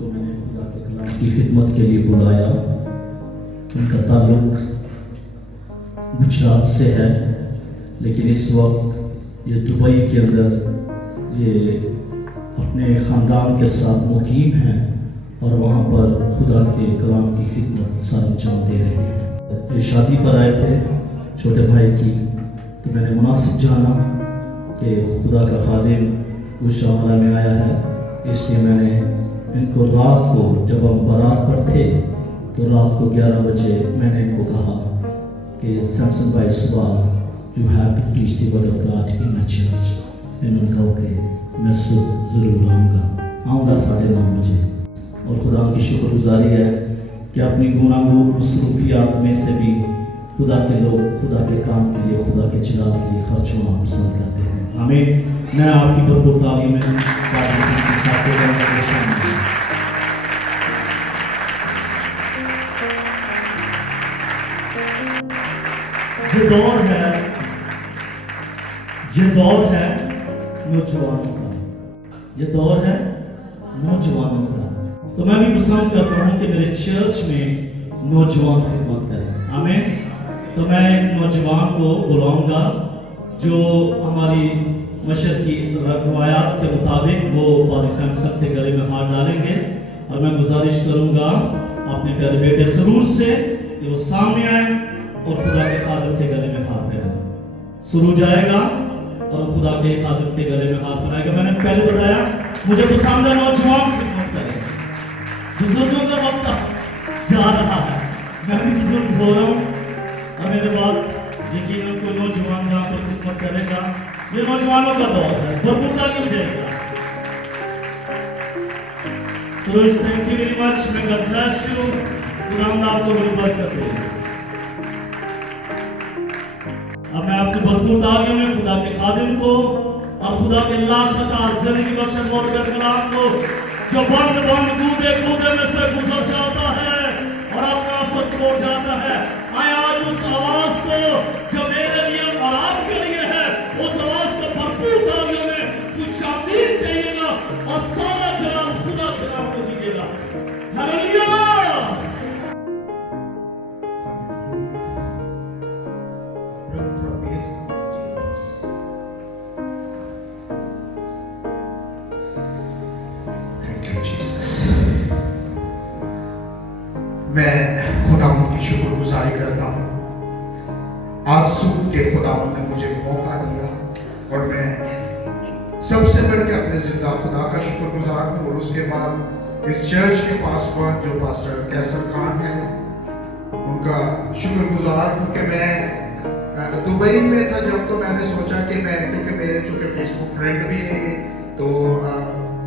को मैंने खुदा के कलाम की खिदमत के लिए बुलाया। उनका ताल्लुक गुजरात से है, लेकिन इस वक्त ये दुबई के अंदर ये अपने ख़ानदान के साथ मुकीम हैं और वहाँ पर खुदा के कलाम की खिदमत सर अंजाम दे रहे हैं। ये शादी पर आए थे छोटे भाई की, तो मैंने मुनासिब जाना कि खुदा का खादिम उस शामला में आया है, इसलिए मैंने इनको रात को, जब हम बारात पर थे तो रात को 11 बजे मैंने इनको कहा कि सैमसन भाई सुबह you have to teach the word of God in a church. इन्होंने कहा ओके, मैं ज़रूर आऊँगा 9:30 बजे। और खुदा की शुक्रगुजारी है कि अपनी गुनाहों मसरूफियात में से भी खुदा के लोग खुदा के काम के लिए, खुदा के जलाल के लिए खर्च होना पसंद करते हैं। आमीन। मैं आपकी भरपूर तालीम में ये दौर है नौजवानों का, ये दौर है नौजवानों का। तो मैं भी पसंद करता हूँ कि मेरे चर्च में नौजवान खिदमत करें। आमीन। तो मैं नौजवान को बुलाऊंगा जो हमारी मशहद की रवायात के मुताबिक वो पाकिस्तान सब के गले में हाथ डालेंगे, और मैं गुजारिश करूंगा अपने प्यारे बेटे सरूर से कि वो सामने आए और खुदा के खादिम के गले में हाथ पहनाए। सरूर जाएगा और खुदा के खादिम के गले में हाथ पहनाएगा। मैंने पहले बताया मुझे पसंद है नौजवान खिदमत करें। बुजुर्गों का वक्त जा रहा है, मैं भी बुजुर्ग हो रहा हूँ, और मेरे बाद यकीनन कोई नौजवान जहाँ पर खिदमत करेगा। ये नौजवानों का दौर है, भरपूर ताली बजाएगा। Suresh, thank you very much. मैं गॉड ब्लेस यू। खुदा आपको बड़ी बरकत दे। अब मैं आपकी भरपूर तालियों में खुदा के खादिम को और खुदा के लाखता ज़िंदगी बख्श मौजूद कलाम को, जो बंद कूदे में से गुजर जाता है और अपना से छोड़ जाता है, आए आज उस आवाज को जो मेरे लिए और आपके लिए है, उस आवाज को भरपूर तालियों में खुशामदीद कहिएगा और सारा जलाल खुदा के नाम को दीजिएगा। हालेलुया। मैं खुदावंद की शुक्रगुजारी करता हूँ। आज सुबह के खुदावंद ने मुझे मौका दिया, और मैं सबसे बढ़ के अपने जिंदा खुदा का शुक्रगुजार हूँ। और उसके बाद इस चर्च के पासवान जो पास्टर कैसर खान है, उनका शुक्रगुजार हूँ कि मैं दुबई में था जब, तो मैंने सोचा कि मैं, क्योंकि मेरे चूँकि फेसबुक फ्रेंड भी है, तो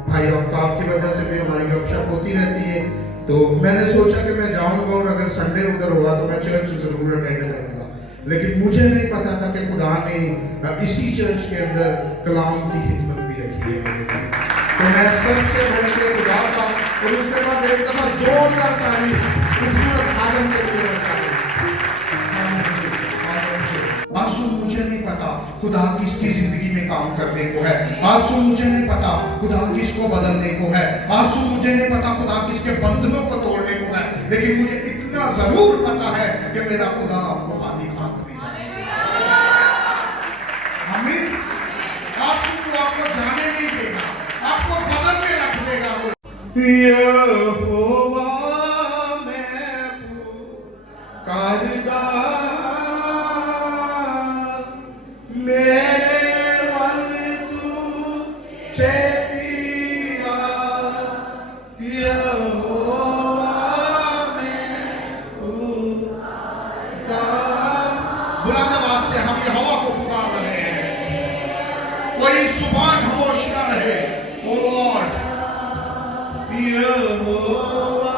भाई आफ्ताब की वजह से भी हमारी गपशप होती रहती है, तो मैंने सोचा कि मैं जाऊंगा और अगर संडे उधर हुआ तो मैं चर्च जरूर अटेंड करूंगा। लेकिन मुझे नहीं पता था कि खुदा ने इसी चर्च के अंदर कलाम की खिदमत भी रखी है मेरे लिए। तो मैं सबसे बढ़ के खुदा का, और उसके बाद एक दफा जोरदार तारीफ खूबसूरत आलम के लिए आंसू मुझे नहीं पता खुदा किसकी जिंदगी में काम करने को है। आंसू मुझे नहीं पता खुदा किसको बदलने को है। आंसू मुझे नहीं पता खुदा किसके बंधनों को तोड़ने को है। लेकिन मुझे इतना जरूर पता है कि मेरा खुदा आपको खाली हाथ नहीं जाएगा। आमीन। आंसू को आपको जाने नहीं देगा, आपको बदल के रख देगा। यहोवा मैं पुकारदा, मेरे मन तू चेतिया, यहोवा मैं पुकारदा। बुलंद आवाज से हम यहोवा को पुकार रहे हैं, कोई जुबान खामोश न रहे। ओ लॉर्ड, यहोवा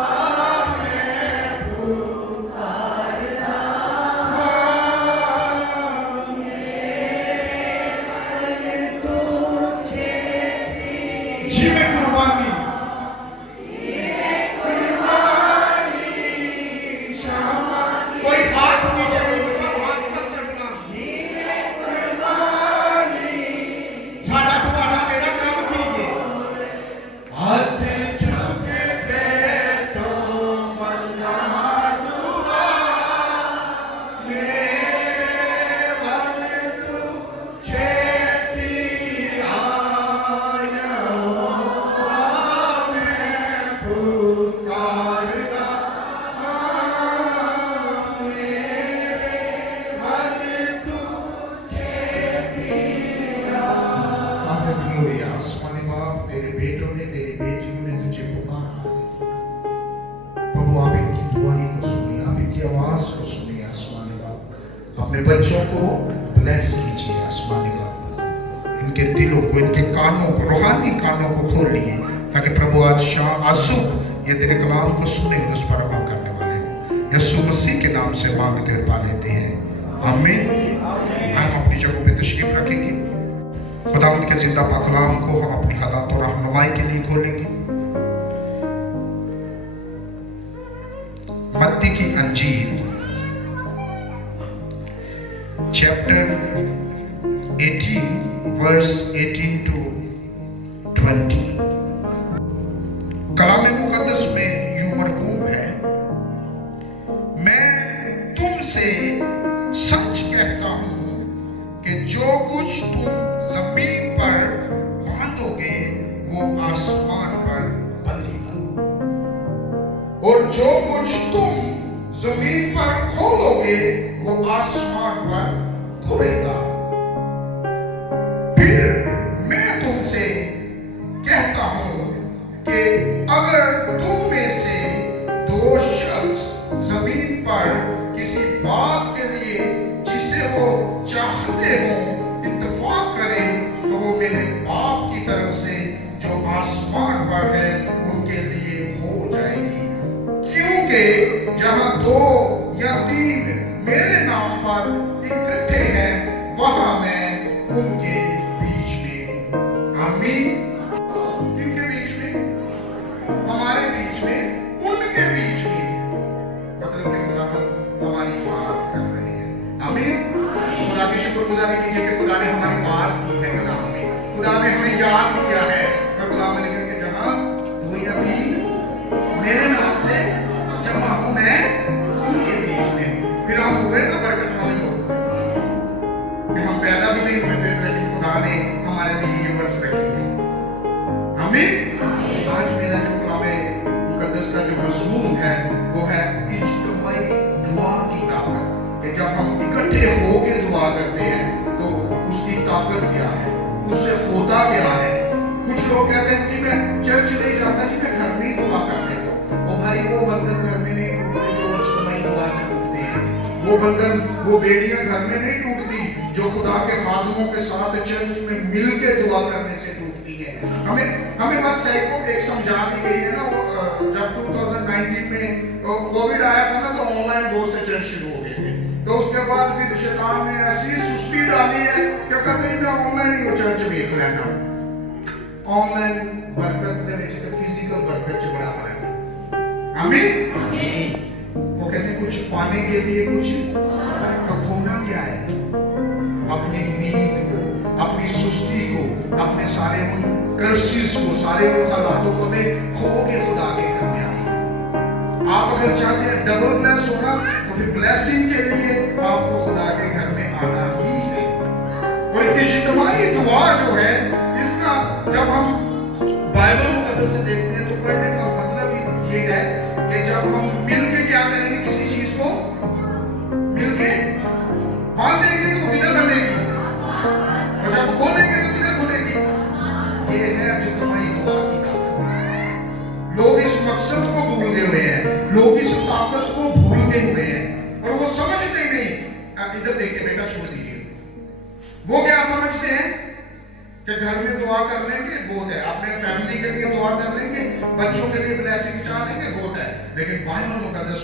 साडा अपने बच्चों को ब्लेस कीजिए आसमानी बाप, इनके दिलों को, इनके कानों को, रूहानी कानों को खोलिए, ताकि प्रभु आज सुबह ये तेरे कलाम को सुने और उस पर अमल करने वाले हो। यीशु मसीह के नाम से मांगते और पा लेते हैं, आमीन। हम अपनी जगहों पे तशरीफ रखेंगे। खुदावंद के जिंदा पाक कलाम को हम अपनी हदायत और रहनुमाई के लिए खोलेंगे। मत्ती की अंजील चैप्टर 18 वर्स 18 to 20। कलाम मुकद्दस में यूं मरकूम है, मैं तुमसे सच कहता हूं कि जो कुछ तुम जमीन पर बांधोगे वो आसमान पर बंधेगा, और जो कुछ तुम जमीन पर खोलोगे वो आसमान पर खुलेगा। फिर मैं तुमसे कहता हूं कि अगर तुम में से दो शख्स जमीन पर किसी बात के लिए जिसे वो चाहते हो इत्तेफाक करें, तो वो मेरे बाप की तरफ से जो आसमान पर है उनके लिए हो जाएगी। क्योंकि जहां दो या तीन मेरे नाम पर इकट्ठे हैं, वहां मैं उनके बीच में हूं। आमीन। किनके बीच में? हमारे बीच में, उनके बीच में। मतलब कि खुदा हमारी बात कर रहे हैं। आमीन। खुदा की शुक्रगुजारी कीजिए कि खुदा ने हमारी बात की है कलाम में, खुदा ने हमें याद किया है। और कलाम में लिखा है कि जहां दो या तीन मेरे नाम से जमा हूं, मैं उनके बीच में हूं। फिर हम हुए ना बरकत वाले लोग, कि हम पैदा भी नहीं हुए थे, लेकिन खुदा ने हमारे लिए ये वर्ष रखी है। आमीन। आज मेरा जो कलाम मुकद्दस का जो मज़मून है वो है इज्तिमाई दुआ की ताकत, कि जब हम इकट्ठे होके दुआ करते हैं तो उसकी ताकत क्या है, उससे होता क्या है। कुछ लोग कहते हैं कि मैं चर्च नहीं जाता जी, मैं घर में ही दुआ करने को। ओ भाई, वो बंधन घर में नहीं टूटते जो इज्तिमाई दुआ से टूटते हैं। वो बंधन, वो बेड़ियां घर में नहीं टूटती जो खुदा के खादमों के साथ चर्च में मिलके दुआ करने से टूटती है। हमें बस एक समझा दी गई है ना, वो जब 2019 में कोविड आया था ना, तो ऑनलाइन बहुत से चर्च शुरू हो गए थे। तो उसके बाद फिर शैतान ने ऐसी सुस्ती डाली है कि कहते हैं मैं ऑनलाइन ही वो चर्च देख लेना। ऑनलाइन बरकत दे विच ते फिजिकल बरकत च बड़ा फर्क है। आमीन। वो कहते हैं कुछ पाने के लिए कुछ तो खोना क्या है? अपनी नींद को, अपनी सुस्ती को, अपने सारे उन कर्सिस को, सारे उन हालातों को में खो के खुदा के घर में आना। आप अगर चाहते हैं डबल ब्लेस होना, तो फिर ब्लेसिंग के लिए आपको खुदा के घर में आना ही है। और इज्तिमाई दुआ जो है, इसका जब हम बाइबल मुकद्दस से देखते हैं तो पढ़ने का मतलब ये है कि जब हम मिलके क्या करेंगे, किसी चीज को मिलके बांधेंगे तो किधर बंधेगी, और जब खोलेंगे तो किधर खुलेगी। ये है इज्तिमाई दुआ की ताकत। लोग इस मकसद को भूल गए हुए हैं, लोग इस ताकत को भूल गए हुए हैं, और वो समझते ही नहीं। इधर देखिए बेटा, छोड़ दीजिए। वो क्या समझते हैं कि घर में दुआ कर लेंगे बहुत है, अपने फैमिली के लिए दुआ कर लेंगे, बच्चों के लिए ब्लेसिंग चाह लेंगे बहुत है। लेकिन बाइबल मुकद्दस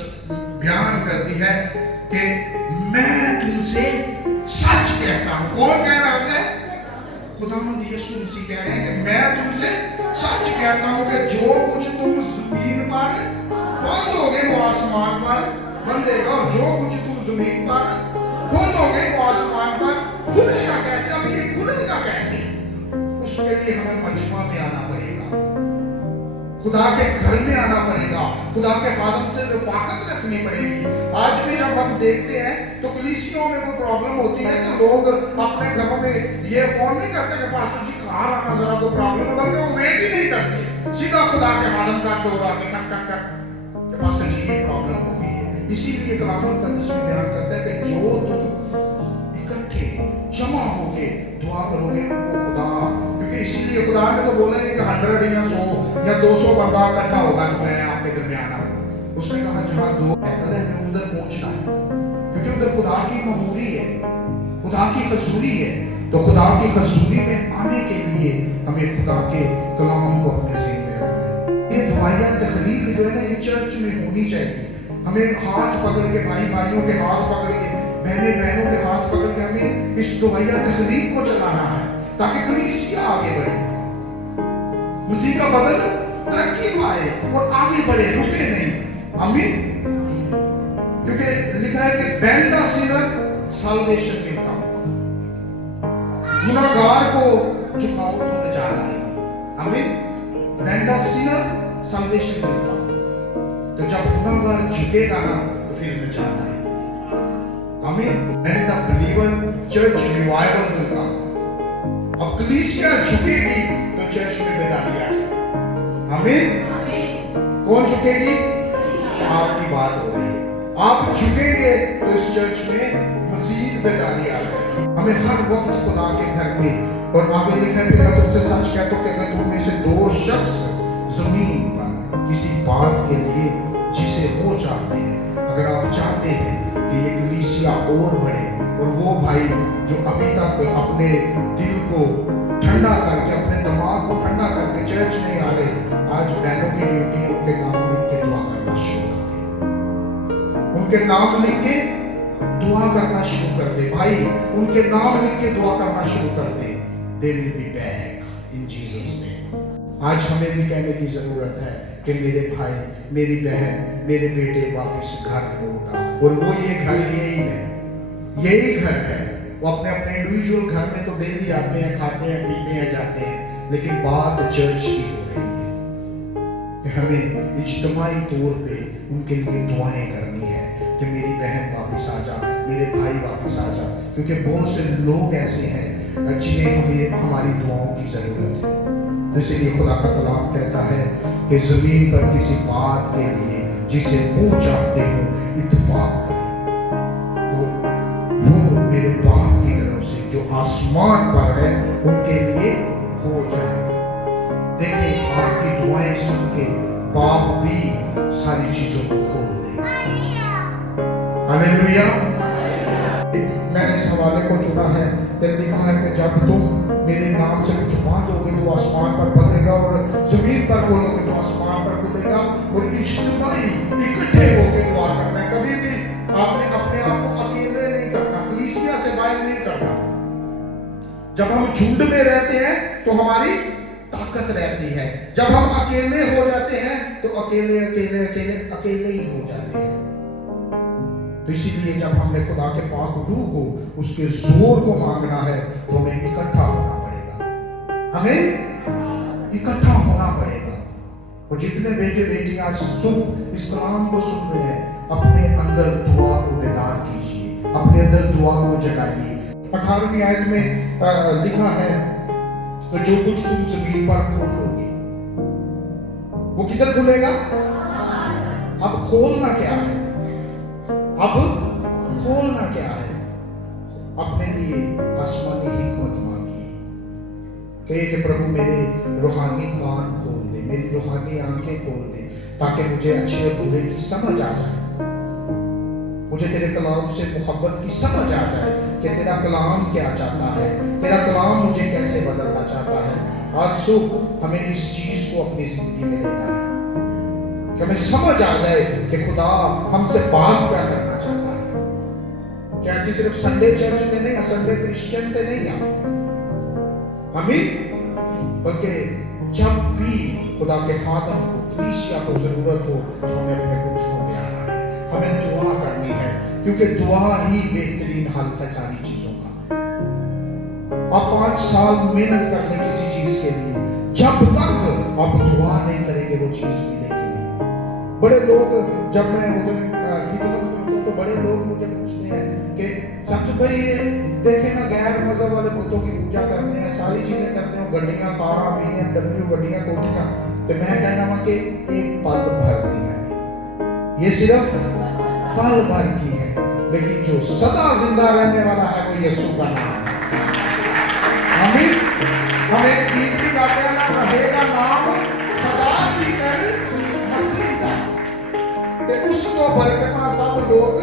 बयान करती है कि मैं तुमसे सच कहता हूं। कौन कह रहा है? खुदावंद यीशु मसीह कह रहे हैं कि मैं तुमसे सच कहता हूं कि जो कुछ तुम जमीन पर बांधोगे वो आसमान पर बंधेगा, और जो कुछ तुम जमीन पर खोलोगे वो आसमान पर खुलेगा। कैसे? अब ये खुलेगा कैसे? उसके लिए हमें मजमा में आना पड़ेगा, खुदा के घर में आना पड़ेगा, खुदा के खादम से रफाकत रखनी पड़ेगी। आज भी जब हम देखते हैं तो कलीसियों में कोई प्रॉब्लम होती है तो लोग अपने घरों में ये फोन नहीं करते कि पास्टर जी बाहर आना, जरा कोई प्रॉब्लम है, बल्कि वो वेट ही नहीं करते, सीधा खुदा के खादम का डोर आके टक टक टक कि पास्टर जी ये प्रॉब्लम हो गई है। इसीलिए कलाम मुकद्दस में बयान करता है कि जो तुम इकट्ठे जमा होके दुआ करोगे वो खुदा, क्योंकि इसीलिए खुदा ने तो बोला है कि 100 या 100 या 200 बंदा इकट्ठा होगा तो मैं आपके दरमियान आऊंगा। उसने कहा जहां दो है हमें उधर पहुंचना है, क्योंकि अंदर खुदा की ममूरी है, खुदा की हजूरी है। तो खुदा की हजूरी में आने के लिए हमें खुदा के कलाम को अपने ज़हन में रखना है। ये दुआया तहरीक जो है ना, ये चर्च में होनी चाहिए। हमें हाथ पकड़ के, भाई भाइयों के हाथ पकड़ के, बहनें बहनों के हाथ पकड़ के हमें इस दुआया तहरीक को चलाना है, ताकि कलीसिया आगे बढ़े, मसीह का बदन तरक्की पाए और आगे बढ़े, रुके नहीं। आमीन। क्योंकि लिखा है कि bend the sinner salvation will come, गुनाहगार को झुकाओ तो निजात आएगी। आमीन। Bend the sinner salvation will come. तो जब गुनाहगार झुकेगा ना तो फिर निजात आएगी। आमीन। Bend the believer church revival will come. अब कलीसिया झुकेगी तो चर्च में बेदारी आ जाएगी। आमीन। कौन झुकेगी? आपकी बात हो रही है। आप झुकेंगे तो इस चर्च में मजीद बेदारी आ जाएगी। हमें हर वक्त खुदा के घर में, और आगे लिखा है, फिर मैं तुमसे सच कहता हूं कि अगर तुम में से दो शख्स जमीन पर किसी बात के लिए जिसे वो चाहते हैं, अगर आप चाहते हैं कि ये कलीसिया और बढ़े, और वो भाई जो अभी तक अपने दिल को ठंडा करके, अपने दिमाग को ठंडा करके चर्च नहीं आ रहे, आज बहनों की ड्यूटी है उनके नाम लिख के दुआ करना शुरू कर दे। उनके नाम लिख के दुआ करना शुरू कर दे। भाई उनके नाम लिख के दुआ करना शुरू कर दे। They will be back in Jesus name। आज हमें भी कहने की जरूरत है कि मेरे भाई, मेरी बहन, मेरे बेटे वापस घर लौट आओ। और वो ये घर यही है, यही घर है। वो अपने अपने इंडिविजुअल घर में तो डेली आते हैं, खाते हैं, पीते हैं, जाते हैं, लेकिन बात चर्च की हो रही है कि हमें इज्तिमाई तौर पे उनके लिए दुआएं करनी है कि मेरी बहन वापस आ जा, मेरे भाई वापस आ जा। क्योंकि बहुत से लोग ऐसे हैं जिन्हें हमें हमारी दुआओं की जरूरत है। तो इसलिए खुदा का कलाम कहता है कि जमीन पर किसी बात के लिए जिसे वो चाहते हो इत्तेफाक करें, तो वो मेरे बाप की तरफ से जो आसमान पर है उनके लिए हो जाए। देखिए, आपकी दुआएं सुन के बाप भी सारी चीजों को खोल दे। हालेलुया। मैंने इस हवाले को चुना है कि लिखा है कि जब तुम मेरे नाम से कुछ मांगोगे तो आसमान पर बंधेगा, और जमीन पर खोलोगे तो आसमान पर खुलेगा। और इज्तिमाई इकट्ठे होकर दुआ करना है। कभी भी आपने अपने आप को अकेले नहीं करना, कलीसिया से बाहर नहीं करना। जब हम झुंड में रहते हैं तो हमारी ताकत रहती है, जब हम अकेले हो जाते हैं तो अकेले अकेले अकेले अकेले ही हो जाते हैं। तो इसीलिए जब हमने खुदा के पाक रूह को, उसके जोर को मांगना है तो हमें इकट्ठा होना पड़ेगा, हमें इकट्ठा होना पड़ेगा। और जितने बेटे बेटियां इस कलाम को सुन रहे हैं, अपने अंदर दुआ को बेदार कीजिए, अपने अंदर दुआ को जगाइए। 18वीं आयत में लिखा है कि जो कुछ तुम जमीन पर खोलोगे वो किधर खुलेगा? अब खोलना क्या है? अब खोलना क्या है? अपने लिए आसमानी हिकमत मांगिए। कहिए कि प्रभु मेरे रूहानी कान खोल दे, मेरी रूहानी आंखें खोल दे, ताकि मुझे अच्छे और बुरे की समझ आ जाए, मुझे तेरे कलाम से मोहब्बत की समझ आ जाए कि तेरा कलाम क्या चाहता है, तेरा कलाम मुझे कैसे बदलना चाहता है। आज सुबह हमें इस चीज को अपनी जिंदगी में लेना है कि हमें समझ आ जाए कि खुदा हमसे बात क्या करना चाहता है। क्या ऐसी सिर्फ संडे चर्च में नहीं, संडे क्रिश्चियन में नहीं है, आमीन, बल्कि जब भी खुदा के खादम को, कलीसिया को जरूरत हो तो हमें अपने घुटनों में आना है, हमें दुआ करनी है, क्योंकि दुआ ही बेहतरीन हल है सारी चीजों का। आप 5 साल मेहनत कर लें किसी चीज के लिए, जब तक आप दुआ नहीं करेंगे वो चीज मिलेगी नहीं। बड़े लोग, जब मैं उधर खिदमत में होता हूं तो बड़े लोग मुझे पूछते हैं कि संत भाई देखे ना, गैर मजहब वाले बुतों की पूजा करते हैं, सारी चीजें करते हैं, गड्डियां, कारा, BMW, गड्डियां, कोठियां। तो मैं कहना हूं कि एक पल भर दी है, ये सिर्फ पल भर की है, लेकिन जो सदा जिंदा रहने वाला है वो यीशु का नाम है। आमीन। हम एक गीत भी गाते हैं ना, रहेगा नाम सदा की कर मसीह दा, ते उस तो बरकत सब लोग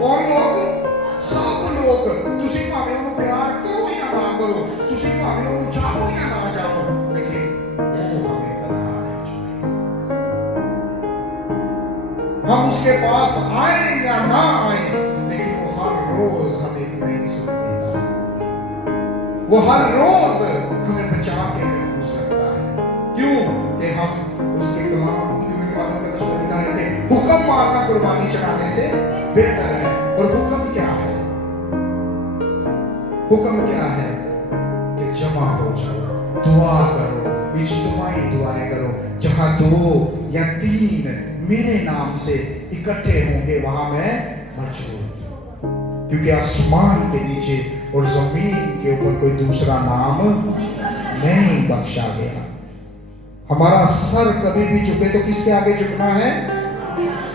कौन लोग? सब लोग। तुसी भावे उन्हें प्यार करो या ना करो, तुसी भावे उन्हें जानो या ना जानो, लेकिन वो हमें तन्हा नहीं छोड़ेगा। हम उसके पास आए या ना आए, लेकिन वो हर रोज हमें एक नई सुख देता है। वो हर रोज हमें बचा के महफूज रखता है। क्यों? कि हम उसके कलाम, क्योंकि कलाम का दस्तूर लिखा है कि हुक्म मानना कुर्बानी चढ़ाने से बेहतर है। और हुक्म क्या है? हुक्म क्या है? कि जमा हो जाओ, दुआ करो, इज्तिमाई दुआएं करो। जहां 2 या 3 मेरे नाम से इकट्ठे होंगे वहां मैं मौजूद हूं। क्योंकि आसमान के नीचे और जमीन के ऊपर कोई दूसरा नाम नहीं बख्शा गया। हमारा सर कभी भी झुके तो किसके आगे झुकना है?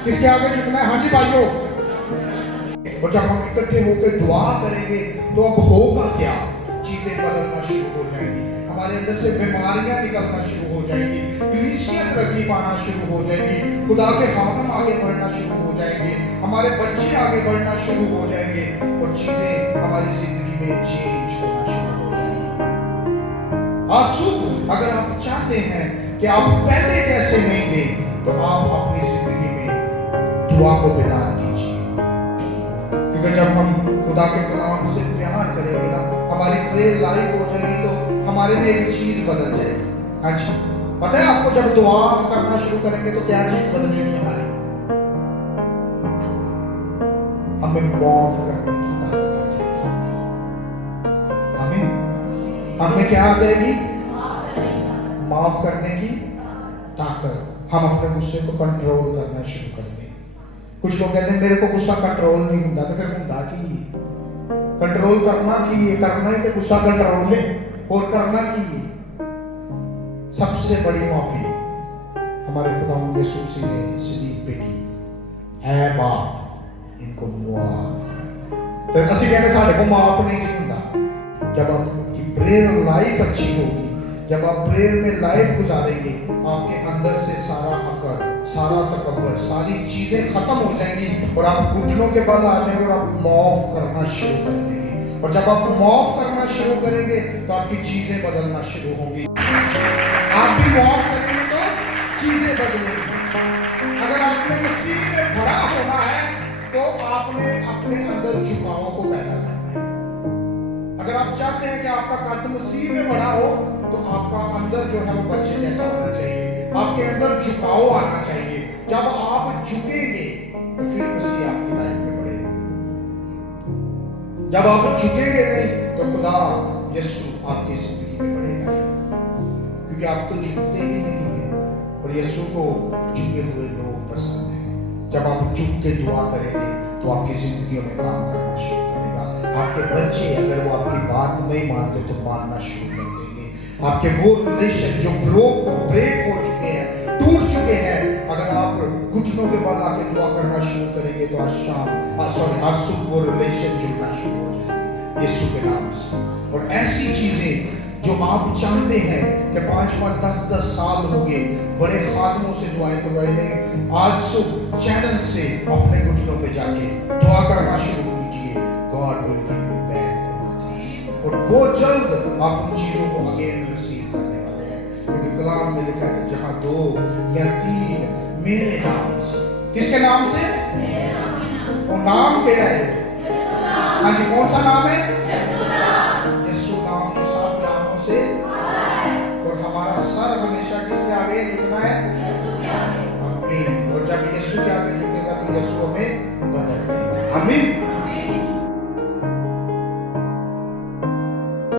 किसके आगे झुकना है? हाँ जी भाइयों। और जब हम इकट्ठे होकर दुआ करेंगे तो अब होगा क्या? चीजें बदलना शुरू हो जाएंगी, हमारे अंदर से बीमारियां निकलना शुरू हो जाएंगी, कलीसिया तरक्की पाना शुरू हो जाएगी, खुदा के खादम आगे बढ़ना शुरू हो जाएंगे, हमारे बच्चे आगे बढ़ना शुरू हो जाएंगे और चीजें हमारी जिंदगी में चेंज होना शुरू हो जाएंगी। आज सुबह अगर आप चाहते हैं कि आप पहले जैसे नहीं थे, तो आप अपनी जिंदगी में दुआ को बेदार कीजिए। क्योंकि जब हम खुदा के कलाम से प्यार करेंगे ना, हमारी प्रेयर लाइफ हो जाएगी, तो हमारे में एक चीज बदल जाएगी। हाँ जी, पता है आपको, जब दुआ हम करना शुरू करेंगे तो क्या चीज बदलेगी हमारी? हमें माफ करने की ताकत आ जाएगी। हमें क्या आ जाएगी? माफ करने की ताकत। हम अपने गुस्से को कंट्रोल करना शुरू कर देंगे। कुछ लोग कहते हैं मेरे को गुस्सा कंट्रोल नहीं होता, तो फिर होता की कंट्रोल करना की ये करना है कि गुस्सा कंट्रोल है और करना की। सबसे बड़ी माफी हमारे खुदावंद यीशु मसीह ने सलीब पे की। ऐ बाप इनको माफ कर। तो असि कहते साढ़े को माफ नहीं होता। जब आपकी प्रेयर लाइफ अच्छी होगी, जब आप प्रेयर में लाइफ गुजारेंगे, आपके अंदर से सारा अकड़, सारा तकब्बर, सारी चीजें खत्म हो जाएंगी और आप घुटनों के बल आ जाएंगे और आप माफ करना शुरू कर देंगे। और जब आप माफ करना शुरू करेंगे तो आपकी चीजें बदलना शुरू होंगी। आप भी माफ करेंगे तो चीजें बदलेंगी। अगर आपने मसीह में बड़ा होना है तो आपने अपने अंदर झुकाव को पैदा करना है। अगर आप चाहते हैं कि आपका कद मसीह में बड़ा हो, तो आपका अंदर जो है वो बच्चे जैसा होना चाहिए, आपके अंदर झुकाव आना चाहिए। जब आप झुकेंगे तो फिर मसीह आपकी लाइफ में बढ़ेगा। जब आप झुकेंगे नहीं तो खुदा यीशु आपकी जिंदगी में बढ़ेगा नहीं, क्योंकि आप तो झुकते ही नहीं है और यीशु को झुके हुए लोग पसंद हैं। जब आप झुक के दुआ करेंगे तो आपकी जिंदगियों में काम करना शुरू करेगा। आपके बच्चे अगर वो आपकी बात नहीं मानते तो मानना शुरू कर देंगे। आपके वो रिलेशन जो ब्रेक हो चुके हैं, टूट चुके हैं, अगर आप घुटनों के बल आके दुआ करना शुरू करेंगे तो आज सुबह वो रिलेशन जुड़ना शुरू हो जाएंगे यीशु के नाम से। और ऐसी चीजें जो आप चाहते हैं कि 5-5, 10-10 साल हो गए बड़े खादमों से दुआएं करवाई नहीं, आज सुबह चैनल से अपने घुटनों पे जाके दुआ करना शुरू कीजिए। God will give you back. और बहुत जल्द आप उन चीजों को अगेन रिसीव करने वाले हैं, क्योंकि कलाम में लिखा है जहां 2 या 3 मेरे नाम से, किसके नाम से? वो नाम केड़ा है? हाँ जी, कौन सा नाम है?